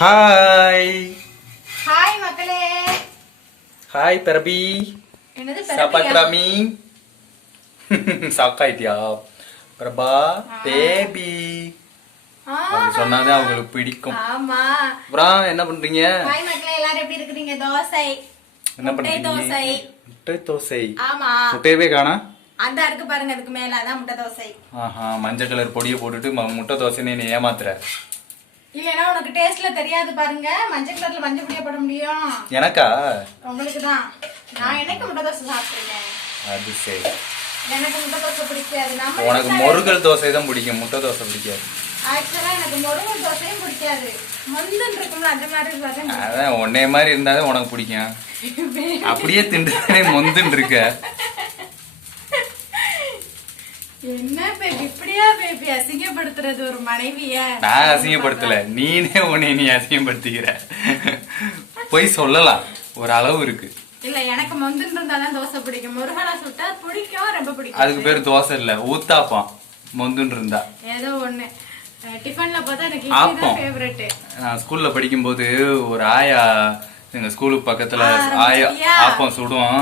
Hi hi மக்களே. Hi Prabhi. என்னது சாப்பாட்ராமி? சாக்காயிட்டியா Prabha? Baby சொன்னாதான் அவங்களுக்கு பிடிக்கும். ஆமா. அப்புறம் என்ன பண்றீங்க? ஹாய் மக்களே, எல்லாரும் எப்படி இருக்கீங்க? தோசை. என்ன பண்றீங்க? தோசை. முட்டை தோசை. ஆமா. முட்டையவே காணா? அந்த இருக்கு பாருங்க, அதுக்கு மேல அதான் முட்டை தோசை. ஆஹா, மஞ்சள் கலர் பொடியை போட்டுட்டு முட்டை தோசைன்னு நீ ஏமாத்துற. இல்லனா உனக்கு டேஸ்ட்ல தெரியாது பாருங்க. மஞ்சள் கலர்ல மஞ்சள் பொடியா போட முடியும்? எனக்கா? உங்களுக்கு தான். நான் எனக்கு முட்டை தோசை சாப்பிடுறேன். அது சரி. எனக்கு முட்டை தோசை பிடிக்காது. நம்ம உனக்கு முருகல் தோசை தான் பிடிக்கும், முட்டை தோசை பிடிக்காது. ஆக்சுவலா எனக்கு முருகல் தோசையும் பிடிக்காது. மந்தன் இருக்கும்ல, அந்த மாதிரி வரேன். அதான் உன்னைய மாதிரி இருந்தாதான் உனக்கு பிடிக்கும். அப்படியே திண்டுதானே மொந்துன்னு இருக்க. என்ன பேபி, இப்படியா பேபி அசிங்கப்படுத்துறது ஒரு மனைவிய? நான் அசிங்கப்படுத்தல, நீனே உன்னை நீ அசிங்கப்படுத்திக்கிற. போய் சொல்லலாம், ஒரு அளவு இருக்கு. இல்ல, எனக்கு மொந்துன்னு இருந்தாதான் தோசை பிடிக்கும். முருகலா சுட்டா பிடிக்கும், ரொம்ப பிடிக்கும். அதுக்கு பேரு தோசை இல்ல, ஊத்தாப்பம். மொந்துன்னு இருந்தா ஏதோ ஒண்ணு. டிஃபன்ல பார்த்தா எனக்கு இட்லி தான் ஃபேவரட். நான் ஸ்கூல்ல படிக்கும்போது ஒரு ஆயா எங்க ஸ்கூலுக்கு பக்கத்துல ஆயா ஆப்பம் சுடும்.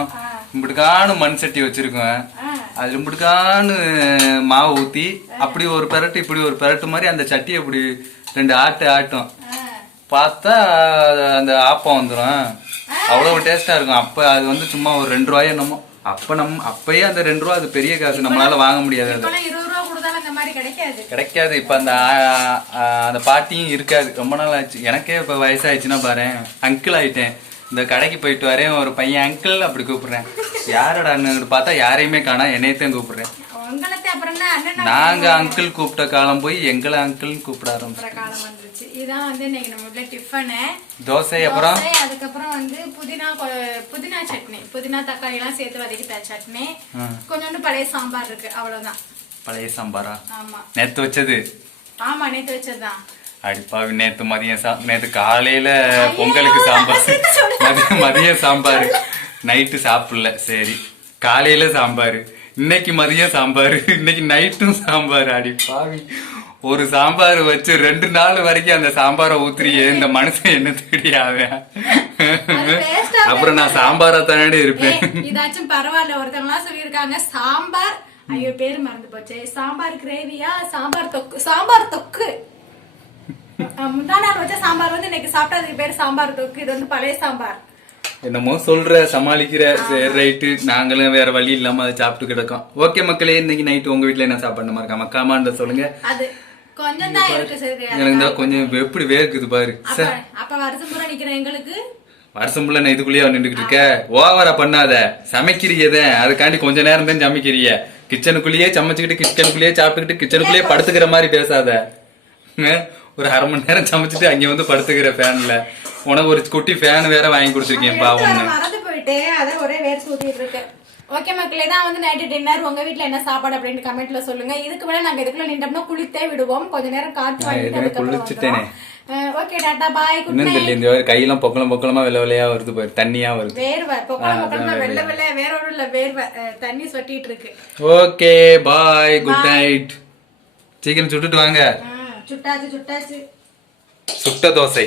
இப்படிக்கானு மண் சட்டி வச்சிருக்கேன். அது இப்படிக்கானு மாவு ஊத்தி அப்படி ஒரு பெரட்டு இப்படி ஒரு பெரட்டு மாதிரி அந்த சட்டி அப்படி 2 ஆட்டும். பார்த்தா அந்த ஆப்பம் வந்துடும். அவ்வளவு டேஸ்டா இருக்கும். அப்ப அது வந்து சும்மா ஒரு 2 ரூபாய் என்னமோ. அப்பயே அந்த 2 ரூபா அது பெரிய காசு, நம்மளால வாங்க முடியாது. அது 20 ரூபா கொடுத்தாலும் அந்த மாதிரி கிடைக்காது. இப்ப அந்த பாட்டியும் இருக்காது, ரொம்ப நாள் ஆச்சு. எனக்கே இப்ப வயசாயிடுச்சுன்னா பாரு, அங்கிள் ஆயிட்டேன். இந்த கடைக்கு போயிட்டு வரேன், ஒரு பையன் அங்கிள் அப்படி கூப்பிடுறேன். யாரடான்னு பார்த்தா யாரையுமே காணா, என்னையத்தான் கூப்பிடுறேன். நாங்க அங்கிள் கூப்பிட்ட காலம் போய் எங்களை அங்கிள் கூப்பிட ஆரம்பிச்ச காலம் வந்துருச்சு. இதான் வந்து இன்னைக்கு நம்ம டிஃபன் தோசை. அப்புறம் அதுக்கப்புறம் வந்து புதினா சட்னி, புதினா தக்காளி எல்லாம் சேர்த்து வதக்கிட்ட சட்னி, கொஞ்சோண்டு பழைய சாம்பார் இருக்கு, அவ்வளவுதான். பழைய சாம்பாரா? ஆமா, நேத்து வச்சது. ஆமா, நேத்து வச்சதுதான். அடிப்பாவி, நேத்து மதியம் நேத்து காலையில பொங்கலுக்கு சாம்பார், மதியம் சாம்பார், நைட்டு சாப்பிடல. சரி, காலையில சாம்பார், இன்னைக்கு மதியம் சாம்பார், இன்னைக்கு நைட்டும் சாம்பார். அடிப்பாவி, ஒரு சாம்பார் வச்சு 2 நாள் வரைக்கும் அந்த சாம்பாரை ஊத்துறியே, இந்த மனுஷன் என்ன தெரியாத? அப்புறம் நான் சாம்பாரா தானே இருப்பேன். இதாச்சும் பரவாயில்ல. ஒருத்தவங்களா சொல்லியிருக்காங்க சாம்பார், ஐயோ பேரு மறந்து போச்சு, சாம்பார் கிரேவியா, சாம்பார் தொக்கு. முந்தா நாள் வச்ச சாம்பார் வந்து இன்னைக்கு சாப்பிட்டா அதுக்கு பேரு சாம்பார் தொக்கு. இது வந்து பழைய சாம்பார். என்னமோ சொல்ற, சமாளிக்கிற. சரி, ரைட்டு. நாங்களும் வேற வழி இல்லாம அதை சாப்பிட்டு கிடக்கோம். ஓகே மக்களே, இன்னைக்கு நைட்டு உங்க வீட்டுல என்ன சாப்பாடு மறக்காம கமாண்ட சொல்லுங்க. அது கொஞ்சம் தான் இருக்கு. சரி, எனக்கு தான் கொஞ்சம் எப்படி வேர்க்குது பாரு. அப்ப வருஷம் பூரா நிக்கிற எங்களுக்கு வருஷம் புள்ள நான் இதுக்குள்ளேயே நின்றுகிட்டு இருக்க. ஓவரா பண்ணாத, சமைக்கிறீங்க அதுக்காண்டி கொஞ்ச நேரம் தான் சமைக்கிறீங்க. கிச்சனுக்குள்ளேயே சமைச்சுக்கிட்டு கிச்சனுக்குள்ளேயே சாப்பிட்டுக்கிட்டு கிச்சனுக்குள்ளேயே படுத்துக்கிற மாதிரி பேசாத. ஒரு 1/2 மணி நேரம் சமைச்சிட்டு அங்க வந்து படுத்துக்கிற ஃபேன்ல. உனக்கு ஒரு குட்டி ஃபேன் வேற வாங்கி கொடுத்துருக்கேன். பாவம், மறந்து போயிட்டேன். அதான் ஒரே வேர் ஊத்திட்டு இருக்கு. ஓகே மக்களே, தான் வந்து நைட்டு டின்னர். உங்க வீட்டுல என்ன சாப்பாடு அப்படின்னு கமெண்ட்ல சொல்லுங்க. இதுக்கு மேல நாங்க இதுக்குள்ள நின்றோம்னா குளித்தே விடுவோம். கொஞ்ச நேரம் காத்து வாங்கிட்டு குளிச்சுட்டேனே. ஓகே, டாடா, பாய், குட் நைட். இன்னும் இந்த கையெல்லாம் பொக்கலமா வெள்ளையா வருது பாரு, தண்ணியா வருது. வேர்வை பொக்கலமா வெள்ளை வேற ஒண்ணும் இல்ல, வேர்வை தண்ணி சொட்டிட்டு இருக்கு. ஓகே, பாய், குட் நைட். சீக்கிரம் சுட்டுட்டு வாங்க. சுட்டாச்சு. சுட்ட தோசை.